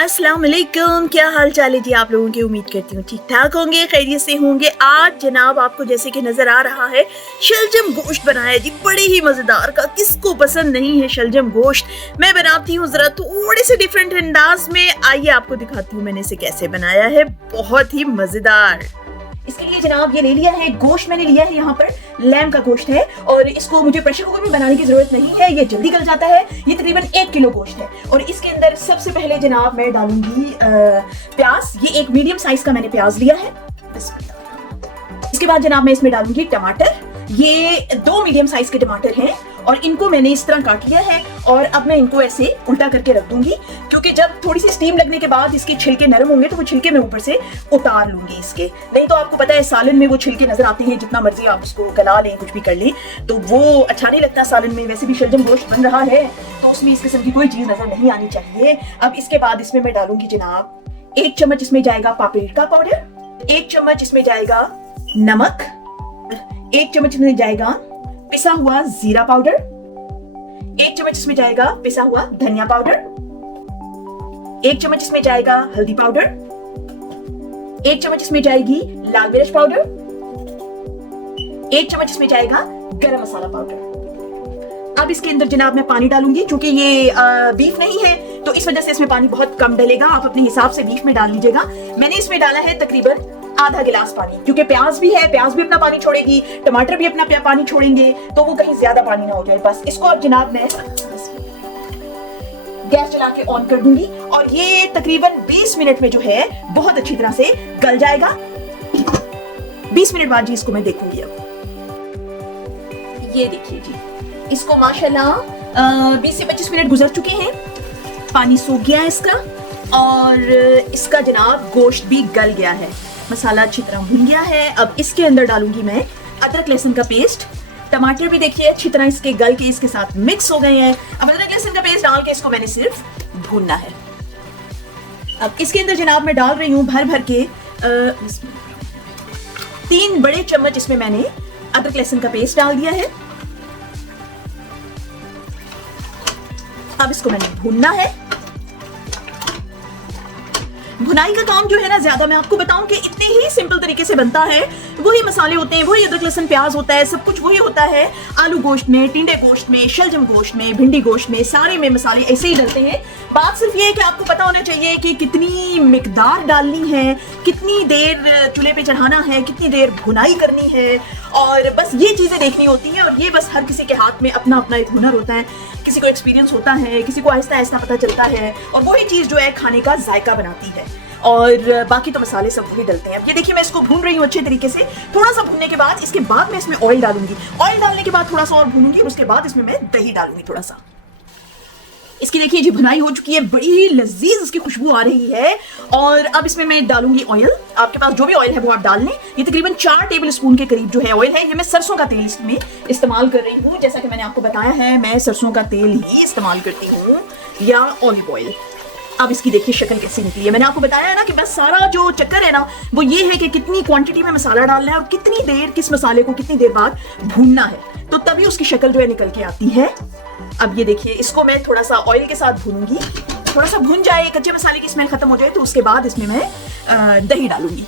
अस्सलाम वालेकुम, क्या हाल चाल है जी आप लोगों की। उम्मीद करती हूँ ठीक ठाक होंगे, खैरियत से होंगे। आज जनाब आपको जैसे कि नजर आ रहा है शलजम गोश्त बनाया जी, बड़े ही मजेदार का। किसको पसंद नहीं है शलजम गोश्त। मैं बनाती हूँ जरा थोड़े से डिफरेंट अंदाज में। आइए आपको दिखाती हूँ मैंने इसे कैसे बनाया है, बहुत ही मजेदार। इसके लिए जनाब ये ले लिया है गोश्त, मैंने लिया है यहाँ पर लैम का गोश्त है, और इसको मुझे प्रेशर कुकर में बनाने की जरूरत नहीं है, ये जल्दी गल जाता है। ये तकरीबन 1 किलो गोश्त है, और इसके अंदर सबसे पहले जनाब मैं डालूंगी प्याज। ये एक मीडियम साइज का मैंने प्याज लिया है। इसके बाद जनाब मैं इसमें डालूंगी टमाटर। ये 2 मीडियम साइज के टमाटर हैं, और इनको मैंने इस तरह काट लिया है। और अब मैं इनको ऐसे उल्टा करके रख दूंगी, क्योंकि जब थोड़ी सी स्टीम लगने के बाद इसके छिलके नरम होंगे तो वो छिलके मैं ऊपर से उतार लूंगी इसके। नहीं तो आपको पता है सालन में वो छिलके नजर आते हैं, जितना मर्जी आप उसको गला लें, कुछ भी कर लें, तो वो अच्छा नहीं लगता सालन में। वैसे भी शलजम गोश्त बन रहा है तो उसमें इस किस्म की कोई चीज नजर नहीं आनी चाहिए। अब इसके बाद इसमें मैं डालूंगी जनाब 1 चम्मच इसमें जाएगा पापरिका पाउडर, 1 चम्मच इसमें जाएगा नमक, 1 चम्मच इसमें जाएगा पिसा हुआ जीरा पाउडर, 1 चम्मच इसमें जाएगा पिसा हुआ धनिया पाउडर, 1 चम्मच इसमें जाएगा हल्दी पाउडर, 1 चम्मच इसमें जाएगी लाल मिर्च पाउडर, 1 चम्मच इसमें जाएगा गरम मसाला पाउडर। अब इसके अंदर जनाब मैं पानी डालूंगी, क्योंकि ये बीफ नहीं है तो इस वजह से इसमें पानी बहुत कम डलेगा। आप अपने हिसाब से बीफ में डाल लीजिएगा। मैंने इसमें डाला है तकरीबन आधा गिलास पानी, क्योंकि प्याज भी है, प्याज भी अपना पानी छोड़ेगी, टमाटर भी अपना पानी छोड़ेंगे, तो वो कहीं ज्यादा पानी ना हो जाए। बस इसको अब जनाब मैं गैस चला के ऑन कर दूंगी, और ये तकरीबन 20 मिनट में जो है बहुत अच्छी तरह से गल जाएगा। 20 मिनट बाद जी इसको मैं देखूंगी। अब ये देखिए जी, इसको माशाल्लाह 20 से 25 मिनट गुजर चुके हैं, पानी सूख गया है इसका, और इसका जनाब गोश्त भी गल गया है, मसाला अच्छी तरह भुन गया है। अब इसके अंदर डालूंगी मैं अदरक लहसुन का पेस्ट। टमाटर भी देखिए अच्छी तरह इसके गल के इसके साथ मिक्स हो गए हैं। अब अदरक लहसुन का पेस्ट डाल के इसको मैंने सिर्फ भूनना है। अब इसके अंदर जनाब मैं डाल रही हूँ भर भर के 3 बड़े चम्मच इसमें मैंने अदरक लहसुन का पेस्ट डाल दिया है। अब इसको मैंने भूनना है। भुनाई का काम जो है ना, ज्यादा मैं आपको बताऊं कि इतने ही सिंपल तरीके से बनता है। वही मसाले होते हैं, वही अदरक लहसुन प्याज होता है, सब कुछ वही होता है। आलू गोश्त में, टिंडे गोश्त में, शलजम गोश्त में, भिंडी गोश्त में, सारे में मसाले ऐसे ही डलते हैं। बात सिर्फ ये है कि आपको पता होना चाहिए कि कितनी मिकदार डालनी है, कितनी देर चूल्हे पे चढ़ाना है, कितनी देर भुनाई करनी है, और बस ये चीजें देखनी होती हैं। और ये बस हर किसी के हाथ में अपना अपना एक हुनर होता है, किसी को एक्सपीरियंस होता है, किसी को आहिस्ता आहिस्ता पता चलता है, और वही चीज जो है खाने का जायका बनाती है। और बाकी तो मसाले सब वही डलते हैं। अब ये देखिए मैं इसको भून रही हूँ अच्छे तरीके से। थोड़ा सा भूनने के बाद इसके बाद मैं इसमें ऑयल डालूंगी। ऑयल डालने के बाद थोड़ा सा और भूनूंगी, उसके बाद इसमें मैं दही डालूंगी थोड़ा सा। इसकी देखिए जी भुनाई हो चुकी है, बड़ी लजीज इसकी खुशबू आ रही है। और अब इसमें मैं डालूंगी ऑयल। आपके पास जो भी ऑयल है वो आप डाल लें। ये तकरीबन 4 टेबल स्पून के करीब जो है ऑयल है। ये मैं सरसों का तेल इसमें इस्तेमाल कर रही हूँ। जैसा कि मैंने आपको बताया है, मैं सरसों का तेल ही इस्तेमाल करती हूँ, या ऑलिव ऑयल। अब इसकी देखिए शक्ल कैसी निकली है। मैंने आपको बताया है ना कि बस सारा जो चक्कर है ना वो ये है कि कितनी क्वांटिटी में मसाला डालना है, और कितनी देर किस मसाले को कितनी देर बाद भूनना है, तो तभी उसकी शक्ल जो है निकल के आती है। अब ये देखिए इसको मैं थोड़ा सा ऑयल के साथ भूनूंगी। थोड़ा सा भून जाए, कच्चे मसाले की स्मेल खत्म हो जाए, तो उसके बाद इसमें मैं दही डालूंगी।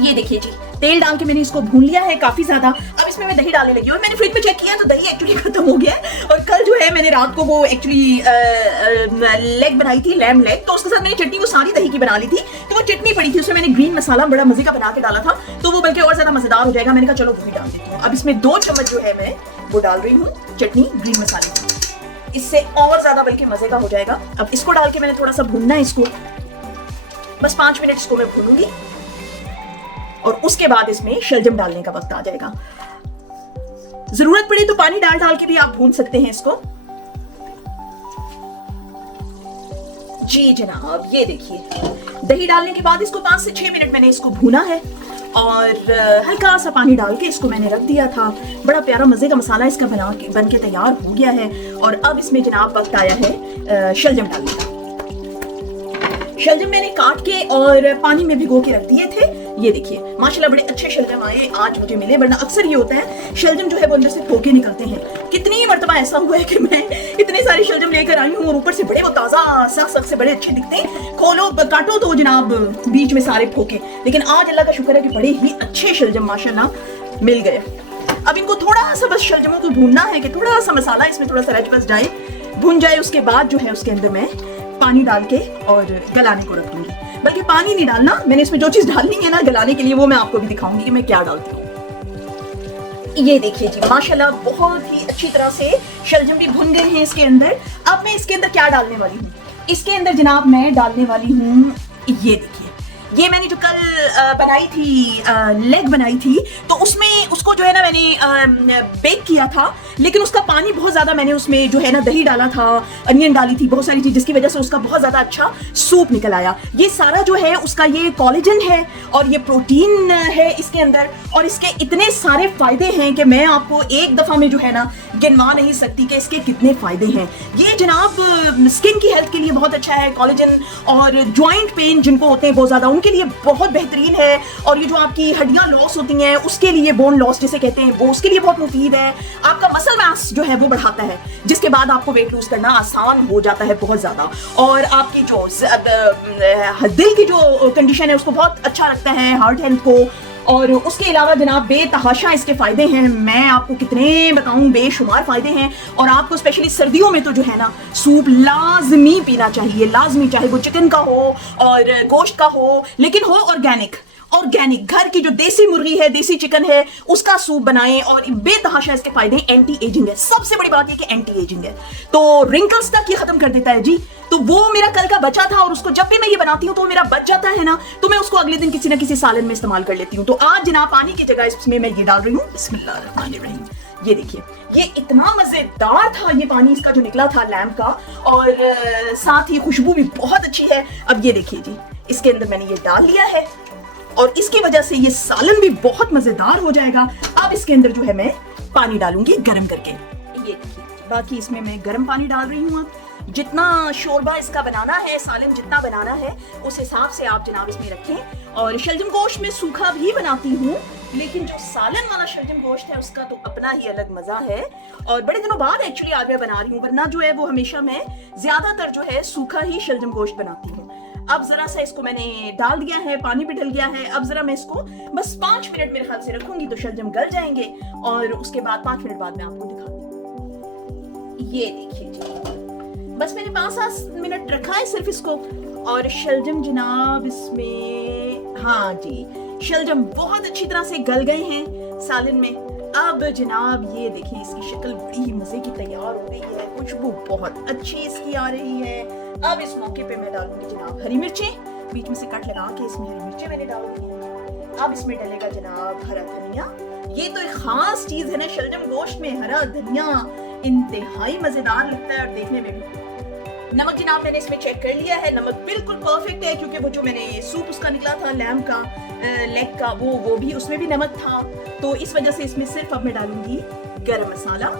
ये देखिए जी तेल डाल के मैंने इसको भून लिया है काफी ज्यादा। अब इसमें मैं दही डालने लगी हूँ। मैंने फ्रिज में चेक किया तो दही एक्चुअली खत्म हो गया है। और कल जो है मैंने रात को वो एक्चुअली लेग बनाई थी, लैम लेग, तो उसके साथ मैंने चटनी वो सारी दही की बना ली थी, तो वो चटनी पड़ी थी, उसमें मैंने ग्रीन मसाला बड़ा मजे का बना के डाला था, तो वो बल्कि और ज्यादा मजेदार हो जाएगा। मैंने कहा चलो वही डाल देती हूँ। अब इसमें 2 चम्मच जो है मैं वो डाल रही हूँ चटनी ग्रीन मसाले, इससे और ज्यादा बल्कि मजे का हो जाएगा। अब इसको डाल के मैंने थोड़ा सा भूनना है इसको, बस 5 मिनट इसको मैं भूनूंगी, और उसके बाद इसमें शलजम डालने का वक्त आ जाएगा। जरूरत पड़े तो पानी डाल डाल के भी आप भून सकते हैं इसको। जी जनाब ये देखिए दही डालने के बाद इसको 5 से 6 मिनट मैंने इसको भूना है, और हल्का सा पानी डाल के इसको मैंने रख दिया था। बड़ा प्यारा मजे का मसाला इसका बन के तैयार हो गया है। और अब इसमें जनाब वक्त आया है शलजम डालने का। शलजम मैंने काट के और पानी में भिगो के रख दिए थे, ये देखिए माशाल्लाह बड़े अच्छे शलजम आए आज मुझे मिले, वरना अक्सर ये होता है शलजम जो है वो अंदर से फोके निकलते हैं। कितनी मरतबा ऐसा हुआ है कि मैं इतने सारे शलजम लेकर आई हूँ और ऊपर से बड़े वो ताज़ा सख्त से बड़े अच्छे दिखते हैं, खोलो काटो तो जनाब बीच में सारे फोके। लेकिन आज अल्लाह का शुक्र है कि बड़े ही अच्छे शलजम माशाल्लाह मिल गए। अब इनको थोड़ा सा बस शलजमों को भूनना है कि थोड़ा सा मसाला इसमें थोड़ा सा रच बस जाए, भून जाए। उसके बाद जो है उसके अंदर मैं पानी डाल के और गलाने को रख दूंगी। बल्कि पानी नहीं डालना, मैंने इसमें जो चीज डालनी है ना गलाने के लिए वो मैं आपको भी दिखाऊंगी कि मैं क्या डालती हूँ। ये देखिए जी माशाल्लाह बहुत ही अच्छी तरह से शलजम भी भुन गए हैं इसके अंदर। अब मैं इसके अंदर क्या डालने वाली हूँ, इसके अंदर जनाब मैं डालने वाली हूँ, ये देखिए ये मैंने जो कल बनाई थी लेग बनाई थी तो उसमें उसको जो है ना मैंने बेक किया था, लेकिन उसका पानी बहुत ज़्यादा मैंने उसमें जो है ना दही डाला था, अनियन डाली थी, बहुत सारी चीज़, जिसकी वजह से उसका बहुत ज़्यादा अच्छा सूप निकल आया। ये सारा जो है उसका ये कोलेजन है और ये प्रोटीन है इसके अंदर, और इसके इतने सारे फ़ायदे हैं कि मैं आपको एक दफ़ा में जो है ना गिनवा नहीं सकती कि इसके कितने फ़ायदे हैं। ये जनाब स्किन की हेल्थ के लिए बहुत अच्छा है कोलेजन, और जॉइंट पेन जिनको होते हैं बहुत ज़्यादा उनके लिए बहुत बेहतरीन है, और ये जो आपकी हड्डियां लॉस होती हैं उसके लिए, बोन लॉस जिसे कहते हैं, वो उसके लिए बहुत मुफीद है। आपका मसल मास जो है वो बढ़ाता है, जिसके बाद आपको वेट लूज करना आसान हो जाता है बहुत ज़्यादा, और आपकी जो दिल की जो कंडीशन है उसको बहुत अच्छा रखता है, हार्ट हेल्थ को। और उसके अलावा जनाब बेतहाशा इसके फ़ायदे हैं, मैं आपको कितने बताऊं, बेशुमार फ़ायदे हैं। और आपको स्पेशली सर्दियों में तो जो है ना सूप लाजमी पीना चाहिए, लाजमी, चाहे वो चिकन का हो और गोश्त का हो, लेकिन हो ऑर्गेनिक घर की जो देसी मुर्गी है, देसी चिकन है, उसका सूप बनाएं। और बेतहाशा इसके फायदे, एंटी एजिंग है, सबसे बड़ी बात ये कि एंटी एजिंग है, तो रिंकल्स तक ये खत्म कर देता है जी। तो वो मेरा कल का बचा था और उसको जब भी मैं ये बनाती हूँ तो मेरा बच जाता है ना, तो मैं उसको अगले दिन किसी ना किसी सालन में इस्तेमाल कर लेती हूँ। तो आज जनाब पानी की जगह इसमें मैं ये डाल रही हूँ, बिस्मिल्लाहिर्रहमानिर्रहीम। ये देखिए ये इतना मजेदार था ये पानी इसका जो निकला था लैम्प का, और साथ ही खुशबू भी बहुत अच्छी है। अब ये देखिए जी इसके अंदर मैंने ये डाल लिया है और इसकी वजह से ये सालन भी बहुत मजेदार हो जाएगा। अब इसके अंदर जो है मैं पानी डालूंगी गर्म करके, ये देखिए, बाकी इसमें मैं गर्म पानी डाल रही हूँ। जितना शोरबा इसका बनाना है, सालन जितना बनाना है उस हिसाब से आप जनाब इसमें रखें। और शलजम गोश्त में सूखा भी बनाती हूँ, लेकिन जो सालन वाला शलजम गोश्त है उसका तो अपना ही अलग मजा है। और बड़े दिनों बाद एक्चुअली आज मैं बना रही हूँ, वरना जो है वो हमेशा मैं ज्यादातर जो है सूखा ही शलजम गोश्त बनाती हूँ। अब जरा सा इसको मैंने डाल दिया है, पानी भी डल गया है। अब जरा मैं इसको बस 5 मिनट मेरे ख्याल से रखूंगी तो शलजम गल जाएंगे, और उसके बाद 5 मिनट बाद मैं आपको दिखाती हूँ। ये देखिए जी बस मैंने 5-7 मिनट रखा है सिर्फ इसको, और शलजम जनाब इसमें, हाँ जी शलजम बहुत अच्छी तरह से गल गए हैं सालन में। अब जनाब ये देखिए इसकी शक्ल बड़ी ही मजे की तैयार हो रही है, खुशबू बहुत अच्छी इसकी आ रही है। अब इस मौके पे मैं डालूंगी जनाब हरी मिर्चें, बीच में से कट लगा के इसमें हरी मिर्चें मैंने डाल दी। अब इसमें डलेगा जनाब हरा धनिया, ये तो एक खास चीज है ना शलजम गोश्त में, हरा धनिया इंतहाई मजेदार लगता है और देखने में भी। नमक जनाब मैंने इसमें चेक कर लिया है, नमक बिल्कुल परफेक्ट है, क्योंकि वो जो मैंने सूप उसका निकला था लैम्प का लेग का, वो भी उसमें भी नमक था, तो इस वजह से इसमें सिर्फ अब मैं डालूंगी गरम मसाला।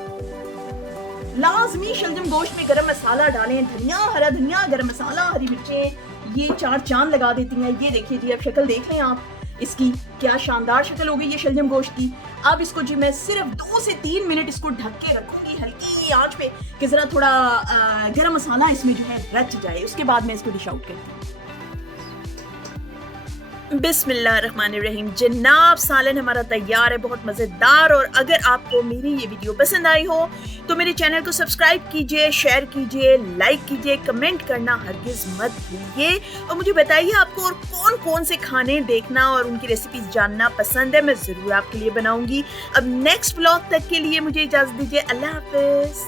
लाजमी शलजम गोश्त में गरम मसाला डालें, धनिया, हरा धनिया, गरम मसाला, हरी मिर्चें, ये 4 चांद लगा देती हैं। ये देखिए जी अब शक्ल देख लें आप इसकी, क्या शानदार शक्ल हो गई है शलजम गोश्त की। अब इसको जी मैं सिर्फ 2 से 3 मिनट इसको ढक के रखूंगी हल्की आंच पे, कि जरा थोड़ा गरम मसाला इसमें जो है रच जाए, उसके बाद मैं इसको डिश आउट करती हूँ। बिस्मिल्लाहिर्रहमानिर्रहीम जनाब सालन हमारा तैयार है, बहुत मज़ेदार। और अगर आपको मेरी ये वीडियो पसंद आई हो तो मेरे चैनल को सब्सक्राइब कीजिए, शेयर कीजिए, लाइक कीजिए, कमेंट करना हरगिज़ मत भूलिए। और मुझे बताइए आपको और कौन कौन से खाने देखना और उनकी रेसिपीज जानना पसंद है, मैं ज़रूर आपके लिए बनाऊंगी। अब नेक्स्ट व्लॉग तक के लिए मुझे इजाज़त दीजिए, अल्लाह हाफ़िज़।